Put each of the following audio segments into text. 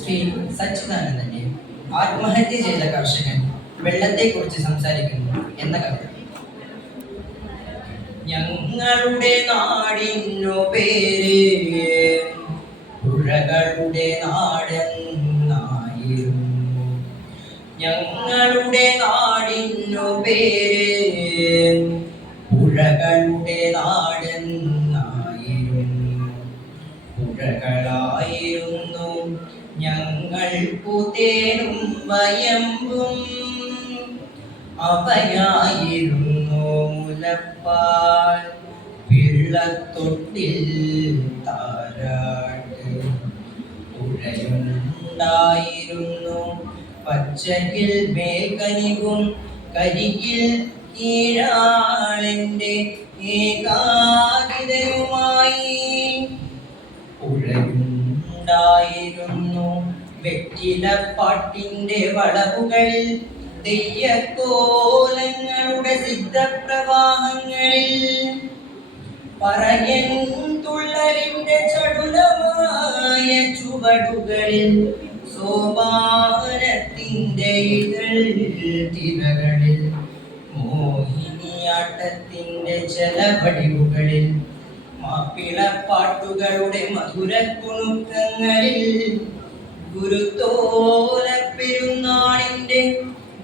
ശ്രീ സച്ചിദാനന്ദന്റെ ആത്മഹത്യ ചെയ്ത കർഷകൻ വെള്ളത്തെക്കുറിച്ച് സംസാരിക്കുന്നു എന്ന കവിത. ഞങ്ങളുടെ നാടിനു പേര് പുഴകളുടെ നാടെന്നായിരുന്നു. ഞങ്ങളുടെ നാടിനു പേര് പുഴകളുടെ നാടെന്നായിരുന്നു. പുഴകളായിരുന്നു ഞങ്ങൾക്കു തേനും വയമ്പും, അവയായിരുന്നു മുലപ്പാൽ വെള്ളത്തൊട്ടിൽ താരാട്ട്. പുഴയുണ്ടായിരുന്നു പച്ചകിൽ മേൽക്കനിവും കരികിൽ കീഴാളന്റെ ഏകാകിതയുമായി. പുഴയുണ്ടായിരുന്നു വെറ്റിലപ്പാട്ടിന്റെ വളവുകളിൽ, തെയ്യക്കോലങ്ങളുടെ സിദ്ധപ്രവാഹങ്ങളിൽ, പറയൻ തുള്ളലിന്റെ ചടുലമായ ചുവടുകളിൽ, സോപാനത്തിന്റെ ഇതൾ തിരകളിൽ, മോഹിനിയാട്ടത്തിന്റെ ജലവടിവുകളിൽ, മാപ്പിളപ്പാട്ടുകളുടെ മധുരക്കുണുക്കങ്ങളിൽ, ഗുരുത്തോല പെരുന്നാളിന്റെ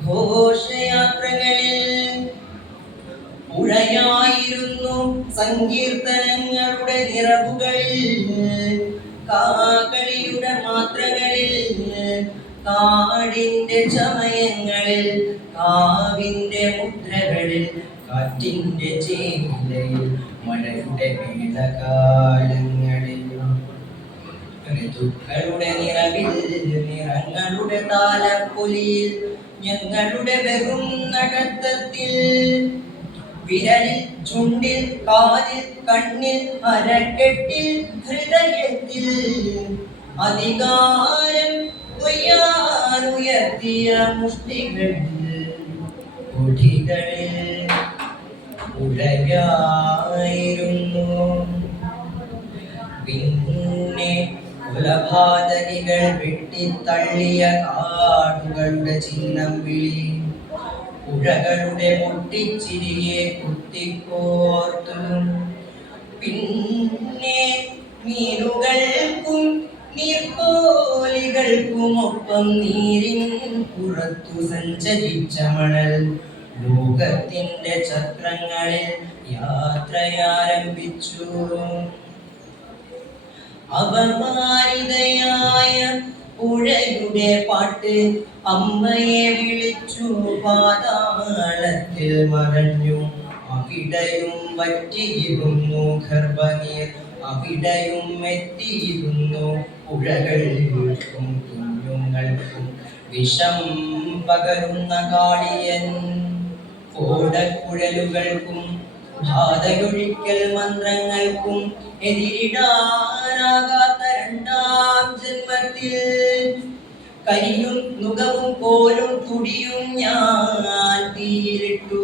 ഘോഷയാത്രകളിൽ. പുഴയായിരുന്നു സങ്കീർത്തനങ്ങളുടെ നിറവുകളിൽ, കാകളിയുടെ മാത്രകളിൽ, കാടിന്റെ ചമയങ്ങളിൽ, കാവിന്റെ മുദ്രകളിൽ, കാറ്റിന്റെ ചേലയിൽ, മഴയുടെ മേളകാലങ്ങളിൽ. ഋതുക്കളുടെ നിറവിൽ, നിറങ്ങളുടെ താലപ്പൊലിയിൽ, ഞങ്ങളുടെ വെറും നടത്തത്തിൽ, വിരലിൽ, ചുണ്ടിൽ, കാതിൽ, കണ്ണിൽ, അരക്കെട്ടിൽ, ഹൃദയത്തിൽ, അധികാരം ഉയർത്തിയ മുഷ്ടികളിൽ, കുടികളിൽ ഉഴയായിരുന്നു. പിന്നെ കുലപാതകികൾ വെട്ടിത്തള്ളിയ കാടുകളുടെ ചിഹ്നം വിളി, പുഴകളുടെ പൊട്ടിച്ചിരിയെ കുത്തിക്കോർത്തു. പിന്നെ മീനുകൾക്കും നീർക്കോലികൾക്കുമൊപ്പം നീരിൻ പുറത്തു സഞ്ചരിച്ച മണൽ ലോകത്തിന്റെ ചക്രങ്ങളിൽ യാത്രയാരംഭിച്ചു. അപമാനിതയായ പുഴയുടെ പാട്ട് അമ്മയെ വിളിച്ചു പാതാളത്തിൽ മറഞ്ഞു. അവിടെയും വറ്റിയിരുന്നു ഗർഭനീർ, അവിടെയും എത്തിയിരുന്നു പുഴകൾക്കും കുഞ്ഞുങ്ങൾക്കും വിഷം പകരുന്ന കാളിയൻ. ഓടക്കുഴലുകൾക്കും ബാധയൊഴിക്കൽ മന്ത്രങ്ങൾക്കും എതിരിടാനാകാത്ത രണ്ടാം ജന്മത്തിൽ, കരിയും നുകവും കോലും തുടിയും ഞാൻ തീരിട്ടു.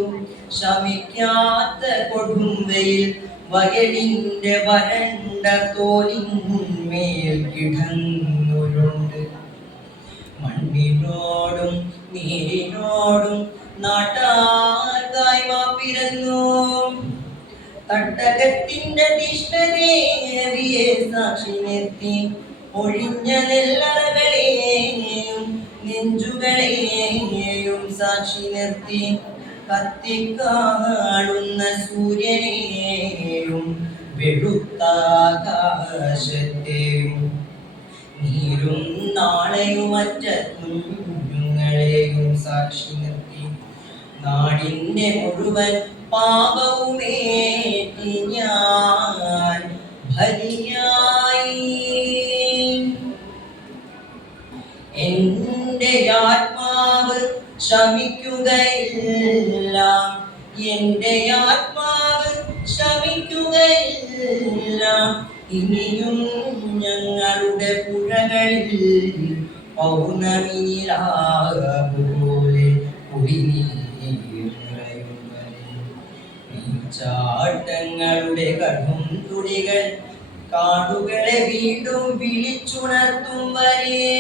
ശമിക്കാത്ത കൊടുംവെയിൽ വയലിന്റെ വരണ്ട തോലിന്മേൽ കിടന്നുരുണ്ട്. മണ്ണിനോടും നീരിനോടും നാട്ടാർക്കായി മാപ്പിരന്നു. തട്ടകത്തിന്റെ തീഷ്ണതയെ സാക്ഷി നിർത്തി, ഒഴിഞ്ഞ നെല്ലറകളെയും നെഞ്ചുകളെയും സാക്ഷി നിർത്തി, കത്തിക്കാളുന്ന സൂര്യനെയും വെളുത്താകാശത്തെയും, നീരും നാളെയുമറ്റ കുഞ്ഞുങ്ങളെയും സാക്ഷി നിർത്തി, നാടിന്റെ മുഴുവൻ പാപവുമേറ്റി ഞാൻ ബലിയായി. എന്റെ ആത്മാവ് ശമിക്കുകയില്ല, എന്റെ ആത്മാവ് ശമിക്കുകയില്ല. ഇനിയും ഞങ്ങളുടെ പുഴകളിൽ പൗർണമിയിലാപോലെ ചാട്ടങ്ങളുടെ കടും തുടികൾ കാടുകളെ വീണ്ടും വിളിച്ചുണർത്തും വരെ